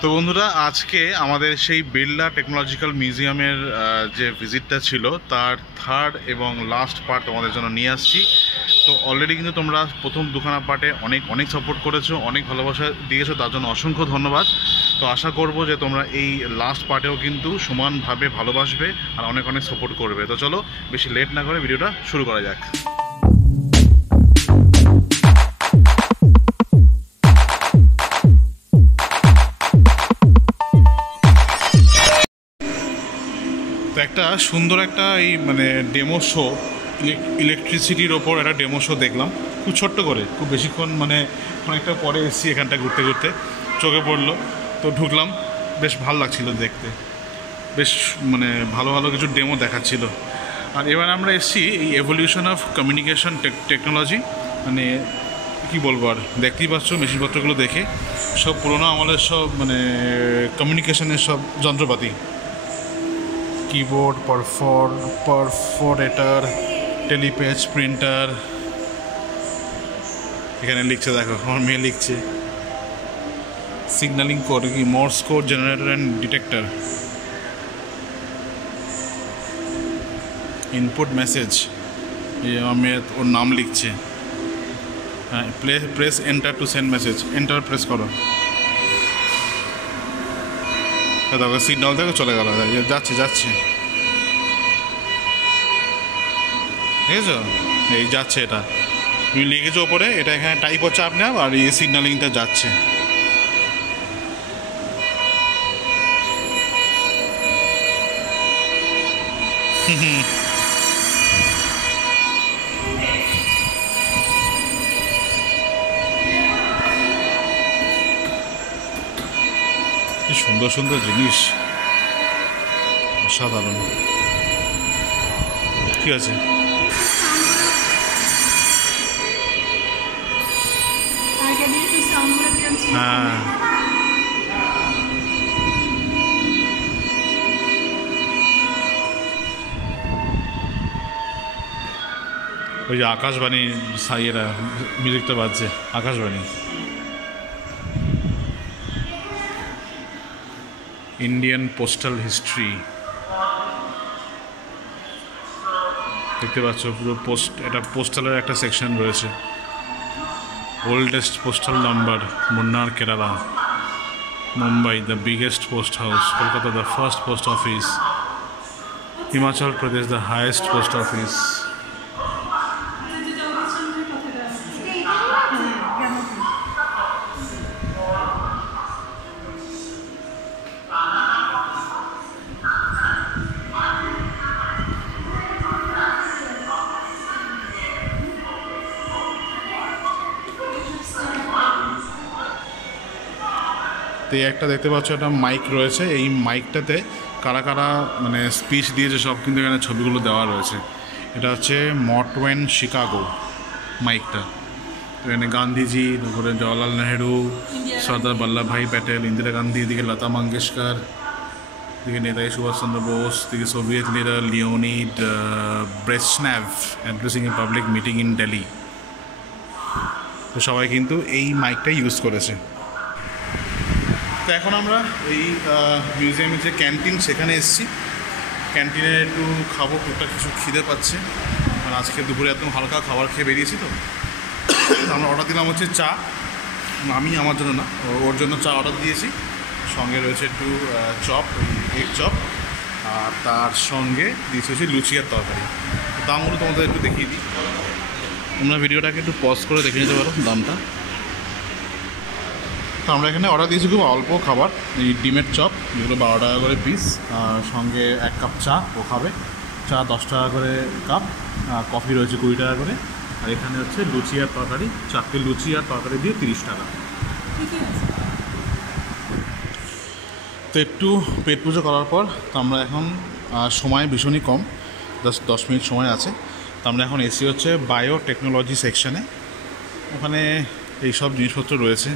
তো বন্ধুরা, আজকে আমাদের সেই বিড়লা টেকনোলজিক্যাল মিউজিয়ামের যে ভিজিটটা ছিল তার থার্ড এবং লাস্ট পার্ট তোমাদের জন্য নিয়ে আসছি। তো অলরেডি কিন্তু তোমরা প্রথম দুখানা পার্টে অনেক অনেক সাপোর্ট করেছো, অনেক ভালোবাসা দিয়েছো, তার জন্য অসংখ্য ধন্যবাদ। তো আশা করব যে তোমরা এই লাস্ট পার্টেও কিন্তু সমানভাবে ভালোবাসবে আর অনেক অনেক সাপোর্ট করবে। তো চলো বেশি লেট না করে ভিডিওটা শুরু করা যাক। তো একটা সুন্দর একটা এই ডেমো শো, ইলেকট্রিসিটির ওপর একটা ডেমো শো দেখলাম, খুব ছোট্ট করে, খুব বেশিক্ষণ অনেকটা পরে এসেছি এখানটা ঘুরতে ঘুরতে, চোখে পড়লো তো ঢুকলাম। বেশ ভালো লাগছিল দেখতে, বেশ ভালো ভালো কিছু ডেমো দেখাচ্ছিল। আর এবার আমরা এসেছি এই এভলিউশন অফ কমিউনিকেশন টেকনোলজি, কী বলবো, আর দেখতেই পাচ্ছ মেশিনপত্রগুলো দেখে সব পুরোনো আমলের সব কমিউনিকেশনের সব যন্ত্রপাতি, কিবোর্ড, পারফোরেটর, টেলিপেজ, প্রিন্টার। এখানে লিখছে, দেখো আমার মেয়ে লিখছে সিগন্যালিং কোড, কি Morse code, generator and detector, input message. এই আমার মেয়ে ওর নাম লিখছে। হ্যাঁ, press enter to send message, enter press করো। দেখো সিগন্যাল দেখো চলে গেল, যাচ্ছে ঠিক আছে, এই যাচ্ছে, এটা তুমি লিখেছো ওপরে, এটা এখানে টাইপ হচ্ছে আপনার, আর এই সিগন্যালিংটা যাচ্ছে। কি সুন্দর সুন্দর জিনিস, অসাধারণ। ঠিক আছে, হ্যাঁ ওই যে আকাশবাণী সাইয়েরা মিউজিকটা বাজছে, আকাশবাণী। ইন্ডিয়ান পোস্টাল হিস্ট্রি দেখতে পাচ্ছ, পুরো এটা পোস্টালের একটা সেকশন রয়েছে। Oldest postal number Munnar, Kerala. Mumbai the biggest post house, Kolkata the first post office, Himachal Pradesh the highest post office. তো একটা দেখতে পাচ্ছ, একটা মাইক রয়েছে, এই মাইকটাতে কারা কারা স্পিচ দিয়েছে সব কিন্তু এখানে ছবিগুলো দেওয়া রয়েছে। এটা হচ্ছে মটওয়েন শিকাগো মাইকটা। তো এখানে গান্ধীজি, তারপরে জওয়াহরলাল নেহেরু, সর্দার বল্লভভাই প্যাটেল, ইন্দিরা গান্ধী, এদিকে লতা মঙ্গেশকর, এদিকে নেতাজি সুভাষচন্দ্র বোস, এদিকে Soviet leader Leonid Brezhnev addressing a public meeting in Delhi. তো সবাই কিন্তু এই মাইকটাই ইউজ করেছে। তো এখন আমরা এই মিউজিয়ামের যে ক্যান্টিন সেখানে এসেছি। ক্যান্টিনে একটু খাবো, টুকটাক কিছু খিদে পাচ্ছে, কারণ আজকে দুপুরে একদম হালকা খাবার খেয়ে বেরিয়েছি। তো আমরা অর্ডার দিলাম হচ্ছে চা, আমি আমার জন্য না, ওর জন্য চা অর্ডার দিয়েছি। সঙ্গে রয়েছে একটু চপ, এগ চপ, আর তার সঙ্গে দিয়েছি হচ্ছে লুচি আর তরকারি। দামগুলো তোমাদের একটু দেখিয়ে দিই, তোমরা ভিডিওটাকে একটু পজ করে দেখে নিতে পারো দামটা। তো আমরা এখানে অর্ডার দিয়েছি খুব অল্প খাবার, এই ডিমের চপ, যেগুলো 12 টাকা করে পিস, আর সঙ্গে 1 কাপ চা ও খাবে। চা 10 টাকা করে কাপ, আর কফি রয়েছে 20 টাকা করে। আর এখানে হচ্ছে লুচি আর তরকারি, 4টে লুচি আর তরকারি দিয়ে 30 টাকা। তো একটু পেট পুজো করার পর তো আমরা এখন, সময় ভীষণই কম, 10 মিনিট সময় আছে। তো আমরা এখন এসি হচ্ছে বায়োটেকনোলজি সেকশানে। ওখানে এইসব জিনিসপত্র রয়েছে।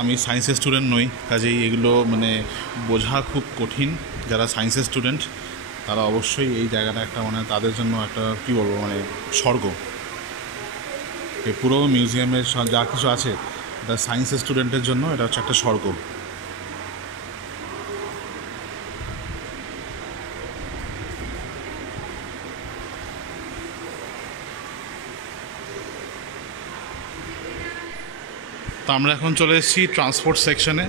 আমি সায়েন্সের স্টুডেন্ট নই, কাজেই এগুলো বোঝা খুব কঠিন। যারা সায়েন্সের স্টুডেন্ট তারা অবশ্যই এই জায়গাটা একটা তাদের জন্য একটা কী বলবো স্বর্গ। এই পুরো মিউজিয়ামের যা কিছু আছে এটা সায়েন্স স্টুডেন্টের জন্য এটা হচ্ছে একটা স্বর্গ। তো আমরা এখন চলে এসেছি ট্রান্সপোর্ট সেকশনে।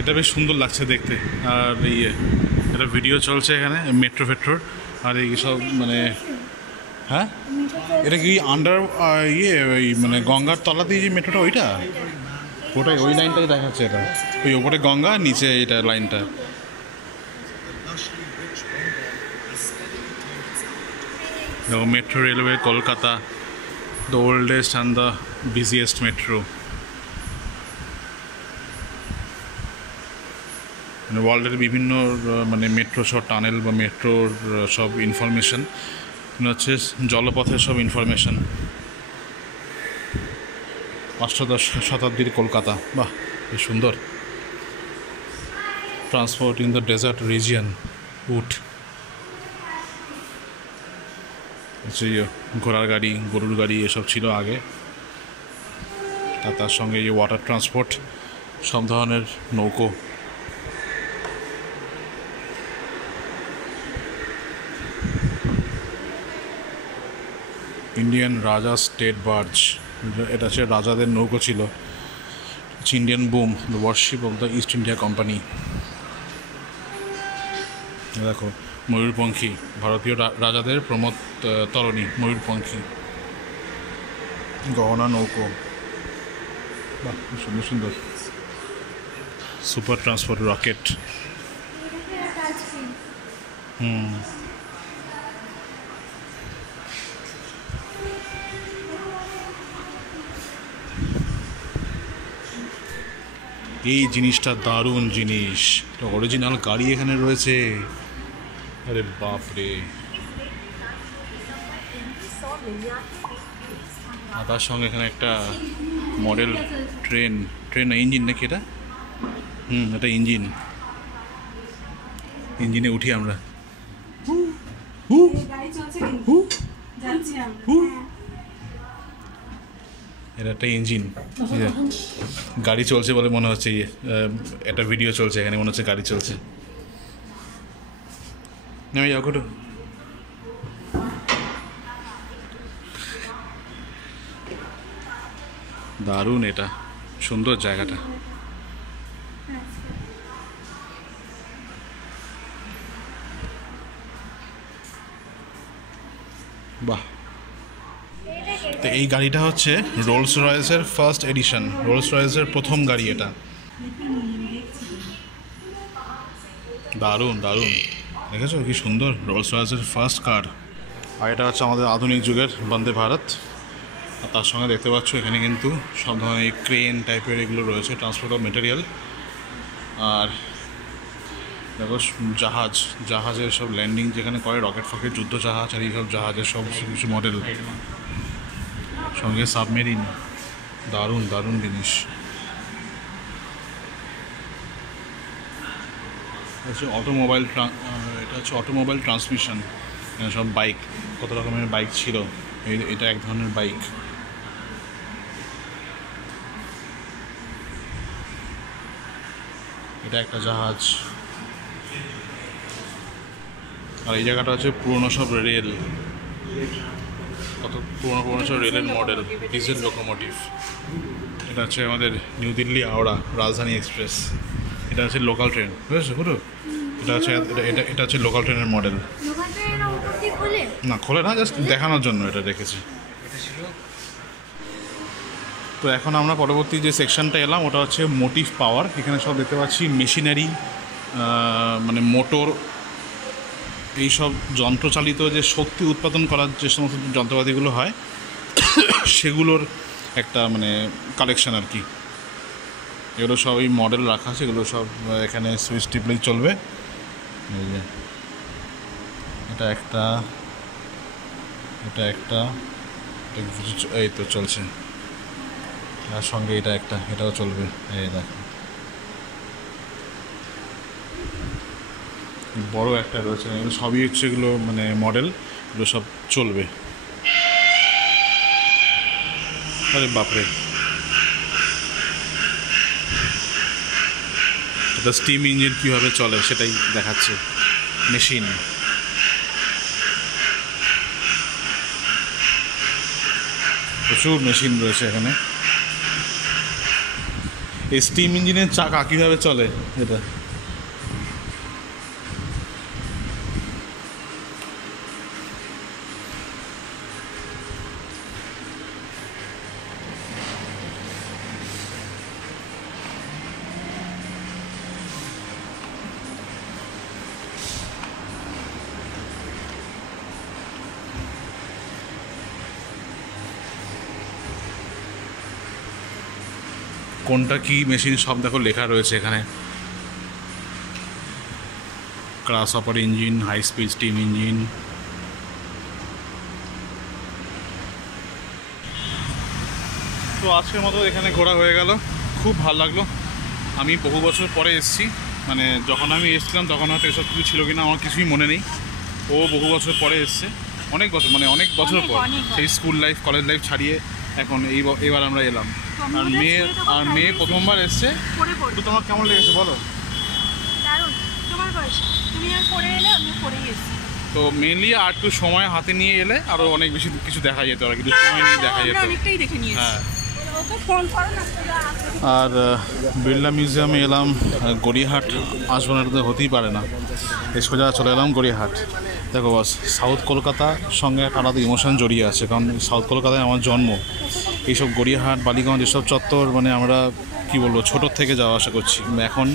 এটা বেশ সুন্দর লাগছে দেখতে। আর এটা ভিডিও চলছে এখানে মেট্রো ফেট্রোর। আর এই সব মানে হ্যাঁ এটা কি আন্ডার ওই মানে গঙ্গার তলা দিয়ে যে মেট্রোটা ওইটা ওটাই ওই লাইনটাই দেখাচ্ছে। এটা ওই ওপরে গঙ্গা নিচে এটা লাইনটা। Metro railway Kolkata, the oldest and the busiest metro. মানে ওয়ার্ল্ডের বিভিন্ন মানে মেট্রো সব টানেল বা মেট্রোর সব ইনফরমেশান হচ্ছে জলপথের সব ইনফরমেশান। অষ্টাদশ শতাব্দীর কলকাতা, বাহ বেশ সুন্দর। Transport in the desert region উট, ঘোড়ার গাড়ি গরুর গাড়ি এসব ছিল আগে। তার সঙ্গে এই ওয়াটার ট্রান্সপোর্ট, সব ধরনের নৌকো। ইন্ডিয়ান রাজা স্টেট বার্জ, এটা হচ্ছে রাজাদের নৌকো ছিল। Indian broom, the warship of the east India company. দেখো ময়ূরপঙ্খী, ভারতীয় রাজাদের প্রমোদ তরণী ময়ূরপঙ্খী। গহনা নৌকো, বাহ সুন্দর সুন্দর। Super transport rocket. এই জিনিসটা দারুণ জিনিস, অরিজিনাল গাড়ি এখানে রয়েছে। আরে বাপরে। আর তার সঙ্গে এখানে একটা মডেল ট্রেন ইঞ্জিন নাকি এটা? এটা ইঞ্জিনে উঠি আমরা। এটা একটা ইঞ্জিন, গাড়ি চলছে বলে মনে হচ্ছে। একটা ভিডিও চলছে এখানে, মনে হচ্ছে গাড়ি চলছে। নেমে যাও কোটো। দারুণ, এটা সুন্দর জায়গাটা। বাহ। তো এই গাড়িটা হচ্ছে রোলস রয়েসের ফার্স্ট এডিশন, রোলস রয়েসের প্রথম গাড়ি এটা। দারুণ দারুণ, দেখেছো কি সুন্দর, রোলস রয়েসের ফার্স্ট কার। আর এটা হচ্ছে আমাদের আধুনিক যুগের বন্দে ভারত। আর তার সঙ্গে দেখতে পাচ্ছ এখানে কিন্তু সব ধরনের ক্রেন টাইপের এগুলো রয়েছে, ট্রান্সপোর্ট অফ মেটেরিয়াল। আর দেখো জাহাজের সব ল্যান্ডিং যেখানে করে, রকেট ফকেট, যুদ্ধ জাহাজ আর এইসব জাহাজের সব কিছু মডেল, সঙ্গে সাবমেরিন। দারুণ দারুণ জিনিস। অটোমোবাইল, এটা হচ্ছে অটোমোবাইল ট্রান্সমিশন। সব বাইক, কত রকমের বাইক ছিল, এটা এক ধরনের বাইক। এটা একটা জাহাজ। আর এই জায়গাটা হচ্ছে পুরনো সব রেল, কত পুরনো সব রেলের মডেল, ডিজেল লোকোমোটিভ। এটা হচ্ছে আমাদের নিউ দিল্লি হাওড়া রাজধানী এক্সপ্রেস। এটা হচ্ছে লোকাল ট্রেন, বুঝেছো পুরো? এটা হচ্ছে লোকাল ট্রেনের মডেল। না খোলে না, জাস্ট দেখানোর জন্য এটা রেখেছে। তো এখন আমরা পরবর্তী যে সেকশনটা এলাম ওটা হচ্ছে মোটিভ পাওয়ার। এখানে সব দেখতে পাচ্ছি মেশিনারি, মানে মোটর, এইসব যন্ত্রচালিত যে শক্তি উৎপাদন করার যে সমস্ত যন্ত্রপাতিগুলো হয় সেগুলোর একটা মানে কালেকশন আর কি। এগুলো সব এই মডেল রাখা আছে, এগুলো সব এখানে সুইচ টিপলেই চলবে। এই যে এটা একটা, এই তো চলছে। তার সঙ্গে এটা একটা, এটাও চলবে। এই দেখো বড় একটা রয়েছে, এগুলো সবই হচ্ছে এগুলো মানে মডেল, এগুলো সব চলবে। আরে বাপরে, স্টিম ইঞ্জিন কীভাবে চলে সেটাই দেখাচ্ছে মেশিন। প্রচুর মেশিন রয়েছে এখানে। এই স্টিম ইঞ্জিনের চাকা কীভাবে চলে এটা কোনটা কি মেশিন সব দেখো লেখা রয়েছে এখানে। ক্রাস অপার engine, high speed steam engine. তো আজকের মতো এখানে ঘোরা হয়ে গেল, খুব ভালো লাগলো। আমি বহু বছর পরে এসেছি, মানে যখন আমি এসেছিলাম তখন হয়তো এসব কিছু ছিল কিনা আমার কিছুই মনে নেই। ও বহু বছর পরে এসছে, অনেক বছর, মানে অনেক বছর পর, সেই স্কুল লাইফ কলেজ লাইফ ছাড়িয়ে এখন এবার আমরা এলাম। আর মেয়ে প্রথমবার এসছে। তো তোমার কেমন লেগেছে বলো? তো মেনলি আর একটু সময় হাতে নিয়ে এলে আরো অনেক বেশি কিছু দেখা যেত, আর কিছু সময় নিয়ে দেখা যেত। হ্যাঁ। আর বিড়লা মিউজিয়ামে এলাম, গড়িয়াহাট আসবো না তো হতেই পারে না, এই সোজা চলে এলাম গড়িয়াহাট। দেখো বস, সাউথ কলকাতার সঙ্গে একটা আলাদা ইমোশন জড়িয়ে আছে, কারণ সাউথ কলকাতায় আমার জন্ম। এইসব গড়িয়াহাট, বালিগঞ্জ এসব চত্বর মানে আমরা কী বলবো ছোটোর থেকে যাওয়া আসা করছি, এখন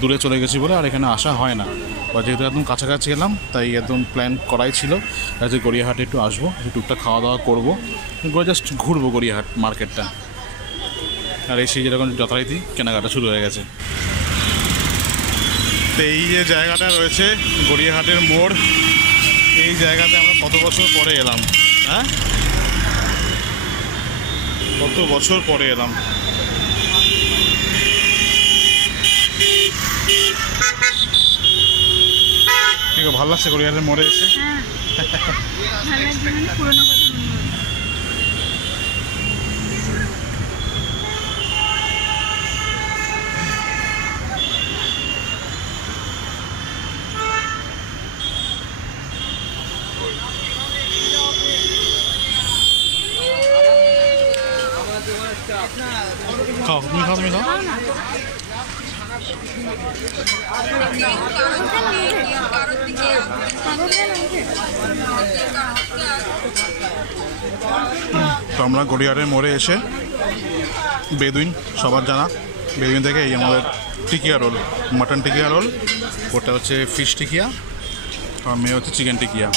দূরে চলে গেছি বলে আর এখানে আসা হয় না। বা যেহেতু একদম কাছাকাছি এলাম তাই একদম প্ল্যান করাই ছিল যে গড়িয়াহাটে একটু আসবো, একটু টুকটাক খাওয়া দাওয়া করবো, জাস্ট ঘুরবো গড়িয়াহাট মার্কেটটা। আর এসে যেরকম যথারীতি কেনাকাটা শুরু হয়ে গেছে। তো এই যে জায়গাটা রয়েছে গড়িয়াহাটের মোড়, এই জায়গাতে আমরা কত বছর পরে এলাম। হ্যাঁ, কত বছর পরে এলাম। ঠিক আছে, ভালো লাগছে গড়িয়াহাটের মোড়ে এসে। খাও, তুমি খাও, তুমি খাও। তো আমরা গড়িয়াহাটের মোড়ে এসে বেদুইন, সবার জানা, বেদুইন থেকে এই আমাদের টিকিয়া রোল, মাটন টিকিয়া রোল, ওটা হচ্ছে ফিশ টিকিয়া, আর মেয়ে হচ্ছে চিকেন টিকিয়া।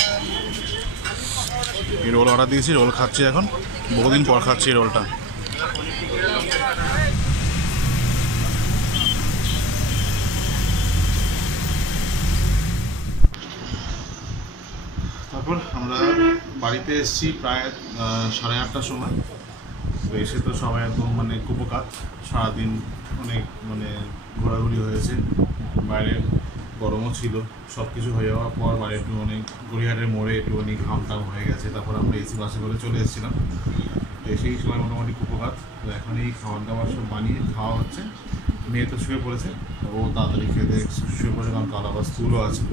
এই রোল অর্ডার দিয়েছি, রোল খাচ্ছি এখন, বহুদিন পর খাচ্ছি এই রোলটা। তারপর আমরা বাড়িতে এসেছি প্রায় 8:30টার সময়। তো এসে তো সবাই একদম মানে কুপোকাত, সারাদিন অনেক মানে ঘোরাঘুরি হয়েছে, বাইরে গরমও ছিল, সব কিছু হয়ে যাওয়ার পর বাইরে একটু অনেক গড়িয়াহাটের মোড়ে একটুখানি ঘামটাম হয়ে গেছে। তারপর আমরা এসি বাসে করে চলে এসেছিলাম। তো এসেই সবাই মোটামুটি কুপোকাত। তো এখন এই খাবার দাবার সব বানিয়ে খাওয়া হচ্ছে। মেয়ে তো শুয়ে পড়েছে, ও তাড়াতাড়ি খেতে শুয়ে পড়েছে, কারণ কাল আবার স্কুলও আছে।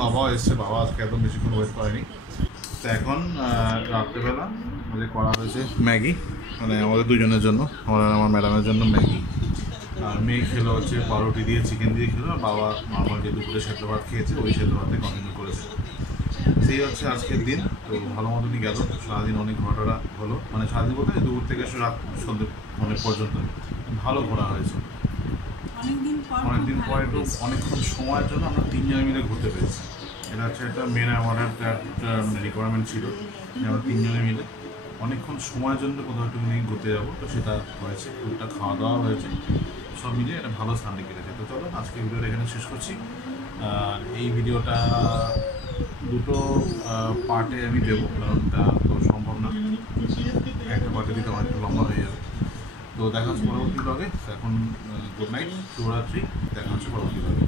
বাবাও এসছে, বাবা আজকে একদম বেশিক্ষণ ওয়েট করেনি। তো এখন রাত্রেবেলা আমাদের করা হয়েছে ম্যাগি, মানে আমাদের দুজনের জন্য, আমার ম্যাডামের জন্য ম্যাগি। আর মেয়ে খেলো হচ্ছে পাউরুটি দিয়ে, চিকেন দিয়ে খেলো। আর বাবা নর্মাল যে দুপুরে সেদ্ধ ভাত খেয়েছে, ওই সেদ্ধ ভাতে কন্টিনিউ করেছে। সেই হচ্ছে আজকের দিন। তো ভালো মতনই গেল, সারাদিন অনেক ঘটনা হলো, মানে সারাদিন বলতে দুপুর থেকে রাত সন্ধ্যে মানে পর্যন্ত ভালো ঘোরা হয়েছে। অনেকদিন পর একটু অনেকক্ষণ সময়ের জন্য আমরা তিনজনে মিলে ঘুরতে পেরেছি। এটা হচ্ছে একটা মেন আমাদের একটা রিকোয়ারমেন্ট ছিল যে আমরা তিনজনে মিলে অনেকক্ষণ সময়ের জন্য কোথাও একটু নিয়ে ঘুরতে যাবো। তো সেটা হয়েছে, টুকটাক খাওয়া দাওয়া হয়েছে, সব মিলিয়ে একটা ভালো স্থানে কেটেছে। তো চলো আজকে ভিডিওটা এখানে শেষ করছি। আর এই ভিডিওটা দুটো পার্টে আমি দেবো, কারণ এটা তো সম্ভব না একটা পার্টে দিতে, আমার একটু লম্বা হয়ে যাবে। তো দেখা হচ্ছে পরবর্তী ব্লগে। এখন গুড নাইট, শুভরাত্রি, দেখা হচ্ছে পরবর্তী ব্লগে।